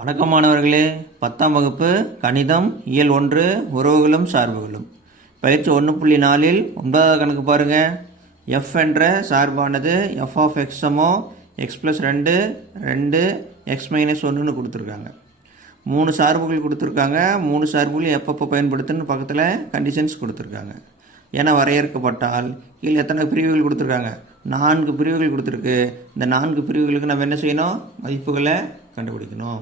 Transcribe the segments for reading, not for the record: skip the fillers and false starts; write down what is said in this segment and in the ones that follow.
வணக்கம் மாணவர்களே, 10ஆம் வகுப்பு கணிதம் இயல் 1 உறவுகளும் சார்புகளும் பயிற்சி 1.4ல் 9வது கணக்கு பாருங்கள். எஃப் என்ற சார்பானது எஃப் ஆஃப் எக்ஸ் சமம் எக்ஸ் ப்ளஸ் 2 2 எக்ஸ் மைனஸ் 1ன்னு கொடுத்துருக்காங்க. 3 சார்புகள் கொடுத்துருக்காங்க. 3 சார்புகள் எப்பப்போ பயன்படுத்துன்னு பக்கத்தில் கண்டிஷன்ஸ் கொடுத்துருக்காங்க. என வரையறுக்கப்பட்டால் கீழே எத்தனை பிரிவுகள் கொடுத்துருக்காங்க? 4 பிரிவுகள் கொடுத்துருக்கு. இந்த 4 பிரிவுகளுக்கு நம்ம என்ன செய்யணும்? மதிப்புகளை கண்டுபிடிக்கணும்.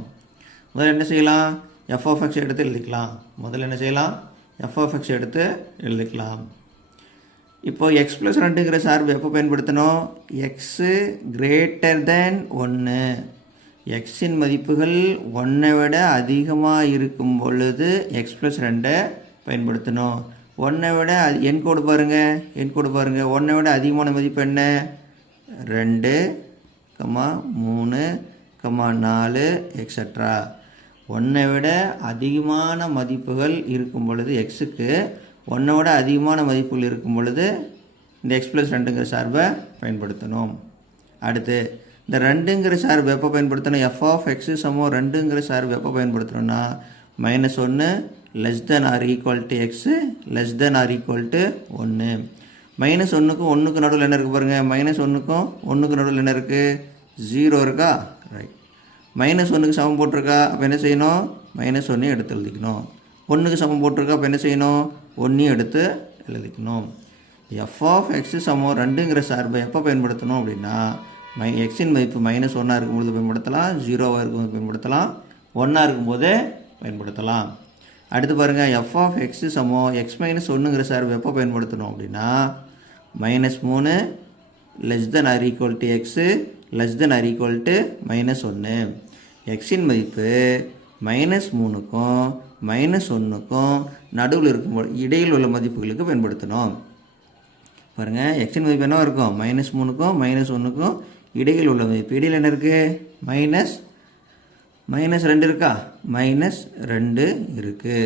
முதல்ல என்ன செய்யலாம்? எஃப் ஆஃப் எக்ஸ் எடுத்து எழுதிக்கலாம். இப்போ எக்ஸ் ப்ளஸ் 2ங்கிற சார்பு எப்போ பயன்படுத்தணும்? எக்ஸு கிரேட்டர் தென் 1, எக்ஸின் மதிப்புகள் 1ஐ விட அதிகமாக இருக்கும் பொழுது எக்ஸ் ப்ளஸ் 2ஐ பயன்படுத்தணும். 1ஐ விட எண் கோடு பாருங்கள். 1ஐ விட அதிகமான மதிப்பு என்ன? 2, 3, 4 எக்ஸட்ரா. 1ஐ விட அதிகமான மதிப்புகள் இருக்கும் பொழுது எக்ஸுக்கு 1ஐ விட அதிகமான மதிப்புகள் இருக்கும் பொழுது இந்த எக்ஸ் ப்ளஸ் 2ங்கிற சார்பை பயன்படுத்தணும். அடுத்து இந்த 2ங்கிற சார்பு எப்போ பயன்படுத்தணும்? எஃப் ஆஃப் எக்ஸு சமம் 2ங்கிற சார்பு எப்போ பயன்படுத்தணும்னா -1 less than or equal to X less than or equal to 1. -1க்கும் 1க்கு நடுவில் என்ன இருக்குது பாருங்கள். -1க்கும் 1க்கு நடுவில் என்ன இருக்குது? 0 இருக்கா? ரைட். -1க்கு சமம் போட்டிருக்கா? அப்போ என்ன செய்யணும்? -1 எடுத்து எழுதிக்கணும். 1க்கு சமம் போட்டிருக்கா? அப்போ என்ன செய்யணும்? 1 எடுத்து எழுதிக்கணும். எஃப் ஆஃப் எக்ஸு சமம் 2ங்கிற சார்பை எப்போ பயன்படுத்தணும் அப்படின்னா எக்ஸின் மதிப்பு -1 இருக்கும்போது பயன்படுத்தலாம், 0வாக இருக்கும்போது பயன்படுத்தலாம், 1 இருக்கும்போது பயன்படுத்தலாம். அடுத்து பாருங்கள், எஃப் ஆஃப் எக்ஸு சமம் எக்ஸ் மைனஸ் 1ங்கிற சார்பு எப்போ பயன்படுத்தணும் அப்படின்னா -3 less than or equal to X less than or equal to -1. எக்ஸின் மதிப்பு -3க்கும் -1க்கும் நடுவில் இருக்கும்போது இடையில் உள்ள மதிப்புகளுக்கு பயன்படுத்தணும். பாருங்கள், எக்ஸின் மதிப்பு என்ன இருக்கும்? -3க்கும் -1க்கும் இடையில் உள்ள மதிப்பு. இடையில் என்ன இருக்குது? -2 இருக்கா? -2 இருக்குது.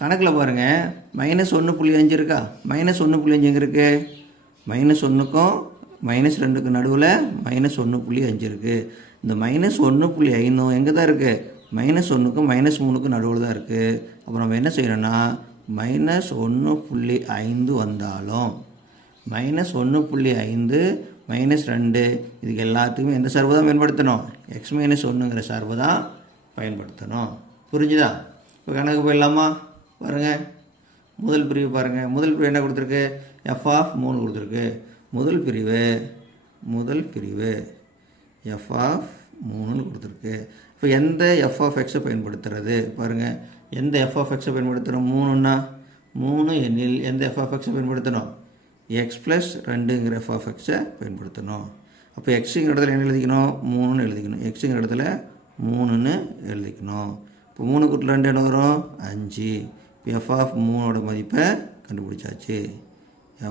கணக்கில் பாருங்கள், -1.5 இருக்கா? -1.5 எங்கே இருக்குது? -1க்கும் -2க்கும் நடுவில் -1.5 இருக்குது. இந்த -1.5 எங்கே தான் இருக்குது? -1க்கும் -3க்கும் நடுவில் தான் இருக்குது. அப்போ நம்ம என்ன செய்யணும்னா -1.5 வந்தாலும் -1.5 -2 இதுக்கு எல்லாத்துக்குமே எந்த சார்பு தான் பயன்படுத்தணும்? எக்ஸ் மைனஸ் 1ங்கிற சார்பு தான் பயன்படுத்தணும். புரிஞ்சுதா? இப்போ கணக்கு போயிடலாமா? பாருங்கள், முதல் பிரிவு பாருங்கள். முதல் பிரிவு என்ன கொடுத்துருக்கு? எஃப் ஆஃப் 3 கொடுத்துருக்கு. முதல் பிரிவு எஃப் ஆஃப் 3ன்னு கொடுத்துருக்கு. இப்போ எந்த எஃப் ஆஃப் எக்ஸை பயன்படுத்துறது? பாருங்கள், எந்த எஃப் ஆஃப் எக்ஸை பயன்படுத்துகிறோம்? 3ன்னா 3 எண்ணில் எந்த எஃப் ஆஃப் எக்ஸை பயன்படுத்தணும்? எக்ஸ் ப்ளஸ் 2ங்கிற எஃப் ஆஃப் எக்ஸை பயன்படுத்தணும். அப்போ எக்ஸுங்கிற இடத்துல என்ன எழுதிக்கணும்? 3ன்னு எழுதிக்கணும். எக்ஸுங்கிற இடத்துல 3ன்னு எழுதிக்கணும். இப்போ 3 கூட்டல் 2 என்ன வரும்? 5. இப்போ எஃப் ஆஃப் 3ஓட மதிப்பை கண்டுபிடிச்சாச்சு. என்ன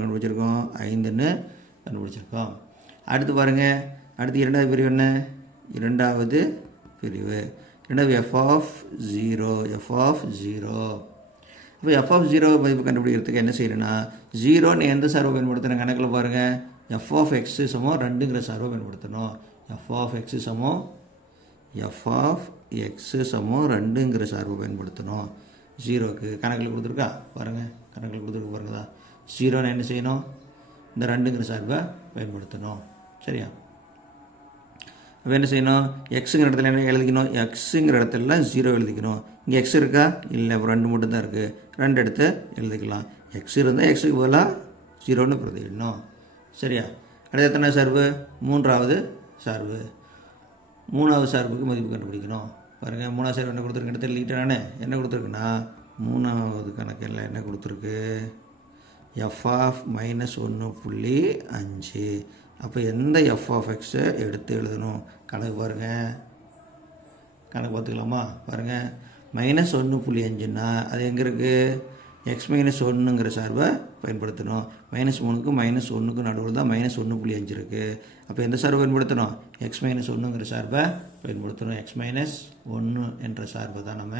கண்டுபிடிச்சிருக்கோம்? 5ன்னு கண்டுபிடிச்சிருக்கோம். அடுத்து பாருங்கள், அடுத்து இரண்டாவது பிரிவு என்ன? இரண்டாவது எஃப் ஆஃப் 0. இப்போ எஃப் ஆஃப் 0 மதிப்பு கண்டுபிடிக்கிறதுக்கு என்ன செய்யணும்னா 0ன்னு எந்த சார்பை பயன்படுத்தணும்? கணக்கில் பாருங்கள், எஃப் ஆஃப் எக்ஸு சமம் 2ங்கிற சார்பை பயன்படுத்தணும். எஃப் ஆஃப் எக்ஸு சமம் 2ங்கிற சார்பை பயன்படுத்தணும். 0க்கு கணக்கில் கொடுத்துருக்கா? பாருங்கள், கணக்கில் கொடுத்துருக்கு பாருங்கதா. 0ன்னு என்ன செய்யணும்? இந்த 2ங்கிற சார்பை பயன்படுத்தணும். சரியா? அப்போ என்ன செய்யணும்? எக்ஸுங்கிற இடத்துல என்ன எழுதிக்கணும்? எக்ஸுங்கிற இடத்துல 0 எழுதிக்கணும். இங்கே எக்ஸ் இருக்கா? இல்லை, 2 மட்டும் தான் இருக்குது. 2 எடுத்து எழுதிக்கலாம். எக்ஸ் இருந்தால் எக்ஸுக்கு பதிலாக 0ன்னு பிரதியிடணும். சரியா? அடுத்து எத்தனை சார்பு? மூன்றாவது சார்புக்கு மதிப்பு கண்டுபிடிக்கணும். பாருங்கள், 3வது சார்பு என்ன கொடுத்துருக்கு? எடுத்து எழுதிக்கிட்டேன் நான். என்ன கொடுத்துருக்குன்னா 3வது கணக்கில் என்ன கொடுத்துருக்கு? F of -1.5. அப்போ எந்த எஃப் ஆஃப் எக்ஸை எடுத்து எழுதணும்? கணக்கு பார்த்துக்கலாமா? பாருங்கள், -1.5ன்னா அது எங்கே இருக்குது? எக்ஸ் மைனஸ் 1ங்கிற சார்பை பயன்படுத்தணும். -3க்கும் -1க்கும் நடுவில் தான் -1.5 இருக்குது. அப்போ எந்த சார்பை பயன்படுத்தணும்? எக்ஸ் மைனஸ் 1ங்கிற சார்பை பயன்படுத்தணும். எக்ஸ் மைனஸ் 1 என்ற சார்பை தான் நம்ம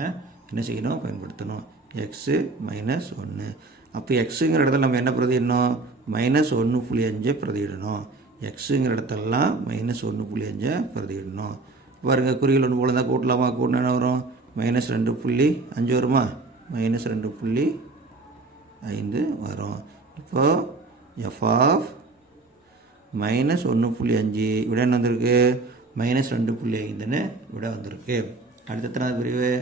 என்ன செய்யணும்? பயன்படுத்தணும். X minus 1. அப்போ எக்ஸுங்கிற இடத்துல நம்ம என்ன பிரதியிடணும்? -1.5 பிரதியிடணும். எக்ஸுங்கிற இடத்துலலாம் -1.5 பிரதியிடணும். பாருங்கள் குறிகள் ஒன்று போல இருந்தால் கூட்டலாமா? கூட்டினா என்ன வரும்? -2.5 வருமா? -2.5 வரும். இப்போது எஃப் ஆஃப் -1.5 விட என்ன வந்திருக்கு? -2.5ன்னு விட வந்திருக்கு. அடுத்த எத்தனாவது பிரிவு?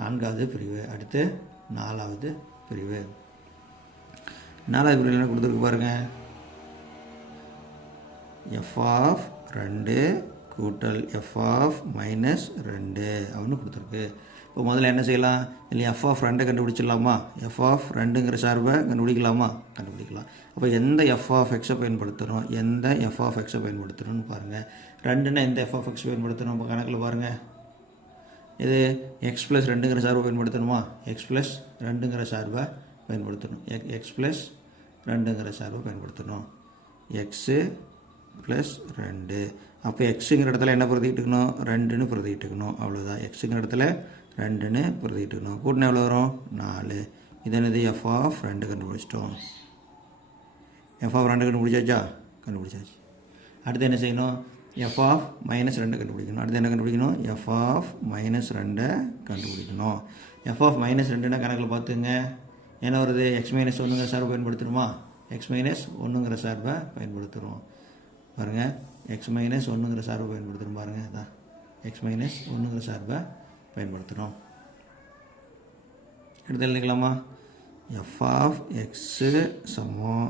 4வது பிரிவு. அடுத்து 4வது பிரிவு. 4வது பிரிவில் என்ன கொடுத்துருக்கு பாருங்கள். எஃப் ஆஃப் 2 கூட்டல் எஃப் ஆஃப் -2 அப்படின்னு கொடுத்துருக்கு. இப்போ முதல்ல என்ன செய்யலாம்? இல்லை எஃப் ஆஃப் 2 கண்டுபிடிச்சிடலாமா? எஃப் ஆஃப் 2ங்கிற சார்பை கண்டுபிடிக்கலாமா? கண்டுபிடிக்கலாம். அப்போ எந்த எஃப் ஆஃப் எக்ஸை பயன்படுத்தணும், எந்த எஃப் ஆஃப் எக்ஸை பயன்படுத்தணும்னு பாருங்கள். 2ன்னா எந்த எஃப் ஆஃப் எக்ஸ் பயன்படுத்தணும்? இப்போ கணக்கில் பாருங்கள். இது எக்ஸ் ப்ளஸ் 2ங்கிற சார்பை பயன்படுத்தணுமா? எக்ஸ் ப்ளஸ் 2ங்கிற சார்பை பயன்படுத்தணும். எக்ஸ் ப்ளஸ் 2ங்கிற சார்பை பயன்படுத்தணும். X plus 2. அப்போ எக்ஸுங்கிற இடத்துல என்ன பிரதிக்கிட்டுக்கணும்? 2ன்னு பிரதிக்கிட்டுக்கணும். அவ்வளோதான். எக்ஸுங்கிற இடத்துல 2ன்னு பிரதிக்கிட்டுக்கணும். கூட்டினா எவ்வளோ வரும்? 4. இது என்னது? எஃப் ஆஃப் 2 கண்டுபிடிச்சிட்டோம். எஃப் ஆஃப் 2 கண்டுபிடிச்சாச்சா? கண்டுபிடிச்சாச்சு. அடுத்து என்ன செய்யணும்? எஃப் ஆஃப் -2 கண்டுபிடிக்கணும். அடுத்து என்ன கண்டுபிடிக்கணும்? எஃப் ஆஃப் -2 கண்டுபிடிக்கணும். எஃப் ஆஃப் -2ன்னா கணக்கில் பார்த்துங்க என்ன வருது? எக்ஸ் மைனஸ் 1ங்கிற சார்பை பயன்படுத்தணுமா? எக்ஸ் மைனஸ் 1ங்கிற சார்பை பயன்படுத்துகிறோம் பாருங்கள். எக்ஸ் மைனஸ் 1ங்கிற சார்பை பயன்படுத்துகிறோம் பாருங்கள். அதான் எக்ஸ் மைனஸ் 1ங்கிற சார்பை பயன்படுத்துகிறோம். எடுத்து எழுதிக்கலாமா? எஃப் ஆஃப் எக்ஸு சமம்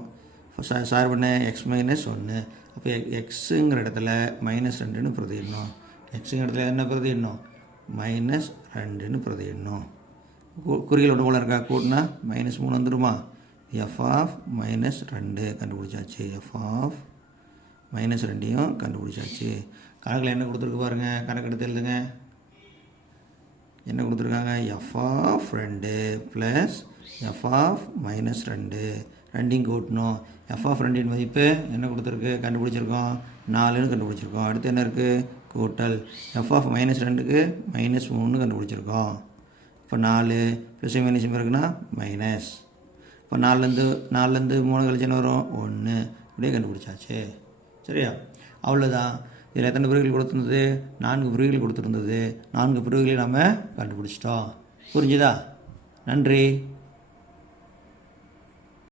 சார்பு என்ன? X minus 1. அப்போ எக்ஸுங்கிற இடத்துல -2ன்னு பிரதிடணும். எக்ஸுங்கிற இடத்துல என்ன பிரதிடணும்? -2ன்னு பிரதிடணும். குறிகள் ஒன்று போல இருக்கா? கூட்டினா -3 வந்துடுமா? எஃப் ஆஃப் -2 கண்டுபிடிச்சாச்சு. எஃப் ஆஃப் -2யும் கண்டுபிடிச்சாச்சு. கணக்கில் என்ன கொடுத்துருக்கு பாருங்கள். கணக்கு எடுத்து எழுதுங்க. என்ன கொடுத்துருக்காங்க? F of 2 plus F of -2 ரெண்டையும் கூட்டணும். எஃப் ஆஃப் 2 மதிப்பு என்ன கொடுத்துருக்கு? கண்டுபிடிச்சிருக்கோம். 4ன்னு கண்டுபிடிச்சிருக்கோம். அடுத்து என்ன இருக்குது? கூட்டல். எஃப் ஆஃப் -2க்கு -3 கண்டுபிடிச்சிருக்கோம். இப்போ 4 ப்ளஸ் மைனஸ் இருக்குன்னா மைனஸ். இப்போ 4லேருந்து 3 கழிச்சு என்ன வரும்? 1. இப்படியே கண்டுபிடிச்சாச்சு. சரியா? அவ்வளோதான். இதில் எத்தனை பிரிவுகள் கொடுத்துருந்தது? 4 பிரிவுகள் கொடுத்துருந்தது. 4 பிரிவுகளை நாம் கண்டுபிடிச்சிட்டோம். புரிஞ்சுதா? நன்றி.